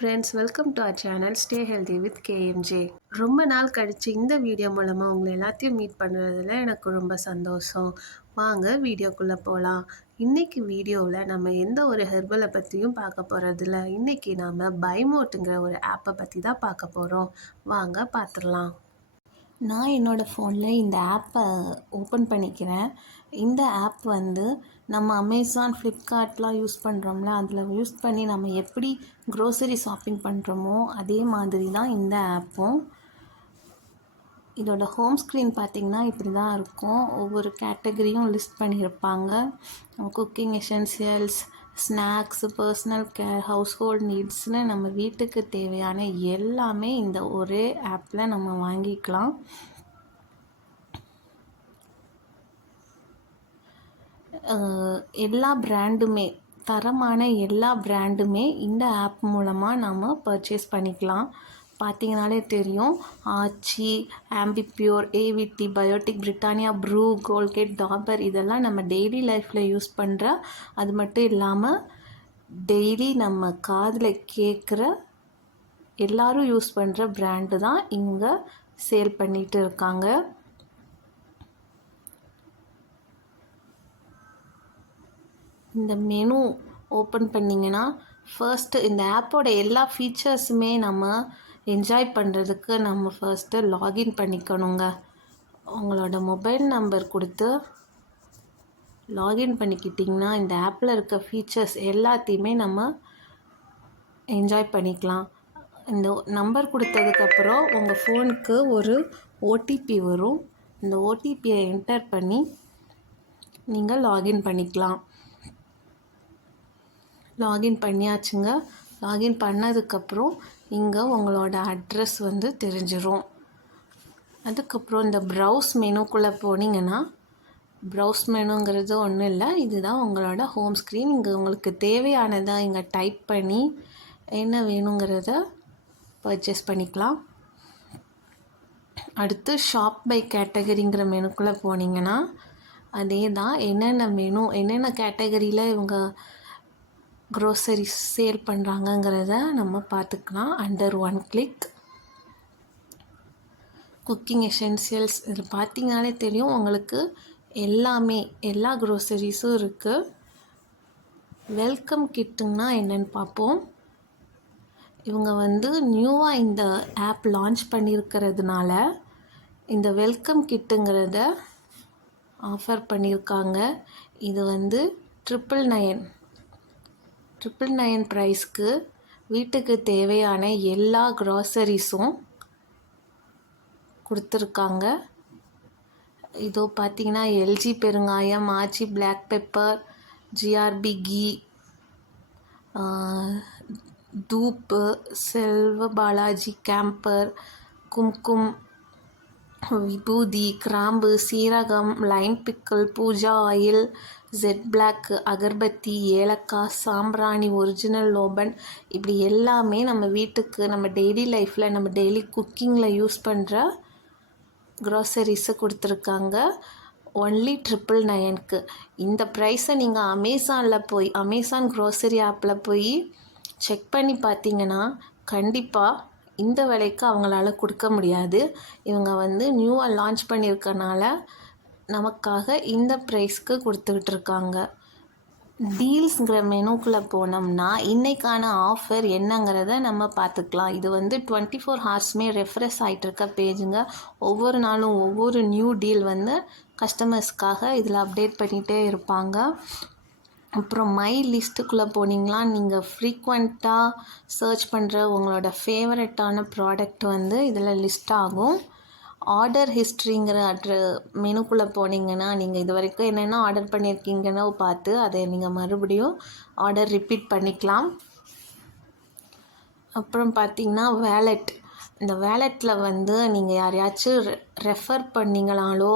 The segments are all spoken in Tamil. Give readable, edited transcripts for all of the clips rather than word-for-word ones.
Friends, welcome to our channel stay healthy with KMJ. ரொம்ப நாள் கழித்து இந்த வீடியோ மூலமாக உங்களை எல்லாத்தையும் மீட் பண்ணுறதுல எனக்கு ரொம்ப சந்தோஷம். வாங்க வீடியோக்குள்ளே போகலாம். இன்றைக்கி வீடியோவில் நம்ம எந்த ஒரு ஹெர்பலை பற்றியும் பார்க்க போகிறதில்ல. இன்றைக்கி நாம் பைமோட்டுங்கிற ஒரு ஆப்பை பற்றி தான் பார்க்க போகிறோம். வாங்க பார்த்துடலாம். நான் என்னோடய ஃபோனில் இந்த ஆப்பை ஓப்பன் பண்ணிக்கிறேன். இந்த ஆப் வந்து நம்ம அமேசான், ஃப்ளிப்கார்ட்லாம் யூஸ் பண்ணுறோம்ல, அதில் யூஸ் பண்ணி நம்ம எப்படி க்ரோசரி ஷாப்பிங் பண்ணுறோமோ அதே மாதிரி தான் இந்த ஆப்பும். இதோட ஹோம் ஸ்க்ரீன் பார்த்திங்கன்னா இப்படி தான் இருக்கும். ஒவ்வொரு கேட்டகரியும் லிஸ்ட் பண்ணியிருப்பாங்க. Cooking essentials, snacks, personal care, household நீட்ஸ்னு நம்ம வீட்டுக்கு தேவையான எல்லாமே இந்த ஒரே ஆப்பில் நம்ம வாங்கிக்கலாம். எல்லா பிராண்டுமே, தரமான எல்லா பிராண்டுமே இந்த ஆப் மூலமாக நம்ம பர்ச்சேஸ் பண்ணிக்கலாம். பார்த்தீங்கனாலே தெரியும். Aachi, Ambi Pur, AVT, Biotique, Britannia, Bru, Colgate, Dabur இதெல்லாம் நம்ம டெய்லி லைஃப்பில் யூஸ் பண்ணுற, அது மட்டும் இல்லாமல் டெய்லி நம்ம காதில் கேட்குற எல்லோரும் யூஸ் பண்ணுற பிராண்டு தான் இங்கே சேல் பண்ணிகிட்டு இருக்காங்க. இந்த மெனு ஓப்பன் பண்ணிங்கன்னா ஃபர்ஸ்ட்டு இந்த ஆப்போட எல்லா ஃபீச்சர்ஸுமே நம்ம என்ஜாய் பண்ணுறதுக்கு நம்ம ஃபர்ஸ்ட்டு லாகின் பண்ணிக்கணுங்க. உங்களோட மொபைல் நம்பர் கொடுத்து லாகின் பண்ணிக்கிட்டிங்கன்னா இந்த ஆப்பில் இருக்க ஃபீச்சர்ஸ் எல்லாத்தையுமே நம்ம என்ஜாய் பண்ணிக்கலாம். இந்த நம்பர் கொடுத்ததுக்கப்புறம் உங்கள் ஃபோனுக்கு ஒரு ஓடிபி வரும். இந்த ஓடிபியை என்டர் பண்ணி நீங்கள் லாகின் பண்ணிக்கலாம். லாகின் பண்ணியாச்சுங்க. லாகின் பண்ணதுக்கப்புறம் இங்கே உங்களோட அட்ரஸ் வந்து தெரிஞ்சிடும். அதுக்கப்புறம் இந்த ப்ரௌஸ் மெனுக்குள்ளே போனீங்கன்னா, ப்ரௌஸ் மெனுங்கிறது ஒன்றும் இல்லை, இதுதான் உங்களோட ஹோம் ஸ்க்ரீன். இங்கே உங்களுக்கு தேவையானதை இங்கே டைப் பண்ணி என்ன வேணுங்கிறத பர்ச்சேஸ் பண்ணிக்கலாம். அடுத்து ஷாப் பை கேட்டகரிங்கிற மெனுக்குள்ளே போனீங்கன்னா அதே தான். என்னென்ன கேட்டகரியில் இவங்க க்ரோசரிஸ் சேல் பண்ணுறாங்கங்கிறத நம்ம பார்த்துக்கலாம் under one click. Cooking essentials இதில் பார்த்தீங்கனாலே தெரியும் உங்களுக்கு எல்லா க்ரோசரிஸும் இருக்குது. வெல்கம் கிட்டுங்கன்னா என்னென்னு பார்ப்போம். இவங்க வந்து நியூவாக இந்த ஆப் லான்ச் பண்ணியிருக்கிறதுனால இந்த வெல்கம் கிட்டுங்கிறத ஆஃபர் பண்ணியிருக்காங்க. இது வந்து 999 ப்ரைஸ்க்கு வீட்டுக்கு தேவையான எல்லா க்ராசரிஸும் கொடுத்துருக்காங்க. இதோ பார்த்திங்கன்னா எல்ஜி பெருங்காயம், Aachi black pepper, GRB ghee, தூப்பு, செல்வ பாலாஜி கேம்பர், கும்கும், விபூதி, கிராம்பு, சீரகம், lime pickle, pooja oil, jet black, agarbatti, ஏலக்காய், சாம்பிராணி, ஒரிஜினல் லோபன், இப்படி எல்லாமே நம்ம வீட்டுக்கு நம்ம டெய்லி லைஃப்பில் நம்ம டெய்லி குக்கிங்கில் யூஸ் பண்ணுற க்ராசரிஸை கொடுத்துருக்காங்க. ஒன்லி 999க்கு. இந்த ப்ரைஸை நீங்கள் அமேசான் க்ராசரி ஆப்பில் போய் செக் பண்ணி பார்த்தீங்கன்னா கண்டிப்பாக இந்த விலைக்கு அவங்களால கொடுக்க முடியாது. இவங்க வந்து நியூவாக லான்ச் பண்ணியிருக்கனால நமக்காக இந்த ப்ரைஸ்க்கு கொடுத்துக்கிட்டு இருக்காங்க. டீல்ஸுங்கிற மெனுக்குள்ளே போனோம்னா இன்றைக்கான ஆஃபர் என்னங்கிறத நம்ம பார்த்துக்கலாம். இது வந்து 24 ஹார்ஸுமே ரெஃப்ரெஷ் ஆகிட்டுருக்க பேஜுங்க. ஒவ்வொரு நாளும் ஒவ்வொரு நியூ டீல் வந்து கஸ்டமர்ஸ்க்காக இதில் அப்டேட் பண்ணிகிட்டே இருப்பாங்க. அப்புறம் மை லிஸ்ட்டுக்குள்ளே போனீங்களா, நீங்கள் ஃப்ரீக்வெண்ட்டாக சர்ச் பண்ணுற உங்களோட ஃபேவரட்டான ப்ராடக்ட் வந்து இதில் லிஸ்ட் ஆகும். ஆர்டர் ஹிஸ்ட்ரிங்கிற மெனுக்குள்ளே போனீங்கன்னா நீங்கள் இது வரைக்கும் என்னென்ன ஆர்டர் பண்ணியிருக்கீங்கன்னு பார்த்து அதை நீங்கள் மறுபடியும் ஆர்டர் ரிப்பீட் பண்ணிக்கலாம். அப்புறம் பார்த்திங்கன்னா வேலெட். இந்த வேலெட்டில் வந்து நீங்கள் யாரையாச்சும் ரெஃபர் பண்ணிங்களாலோ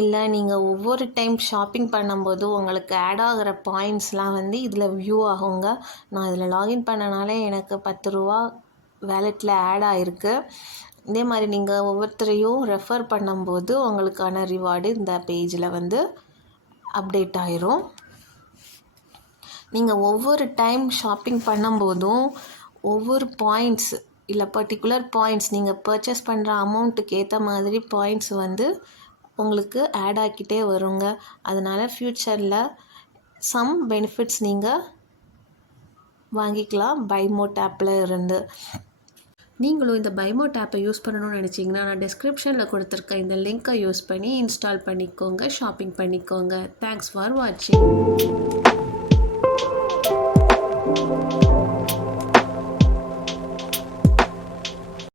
இல்லை நீங்கள் ஒவ்வொரு டைம் ஷாப்பிங் பண்ணும்போது உங்களுக்கு ஆட் ஆகிற பாயிண்ட்ஸ்லாம் வந்து இதில் வியூ ஆகுங்க. நான் இதில் லாகின் பண்ணனாலே எனக்கு 10 ரூபா வேலெட்டில் ஆட் ஆகிருக்கு. இதே மாதிரி நீங்கள் ஒவ்வொருத்தரையும் ரெஃபர் பண்ணும்போது உங்களுக்கான ரிவார்டு இந்த பேஜில் வந்து அப்டேட் ஆயிரும். நீங்கள் ஒவ்வொரு டைம் ஷாப்பிங் பண்ணும்போதும் ஒவ்வொரு பாயிண்ட்ஸ் இல்லை பர்டிகுலர் பாயிண்ட்ஸ் நீங்கள் பர்ச்சேஸ் பண்ணுற அமௌண்ட்டுக்கு ஏற்ற மாதிரி பாயிண்ட்ஸ் வந்து உங்களுக்கு ஆட் ஆக்கிட்டே வருங்க. அதனால் ஃப்யூச்சரில் சம் பெனிஃபிட்ஸ் நீங்கள் வாங்கிக்கலாம் பைமோட் ஆப்பில் இருந்து. நீங்களும் இந்த பைமோட் ஆப்பை யூஸ் பண்ணணும்னு நினச்சிங்கன்னா நான் டிஸ்கிரிப்ஷனில் கொடுத்துருக்க இந்த லிங்க்கை யூஸ் பண்ணி இன்ஸ்டால் பண்ணிக்கோங்க, ஷாப்பிங் பண்ணிக்கோங்க. தேங்க்ஸ் ஃபார் வாட்சிங்.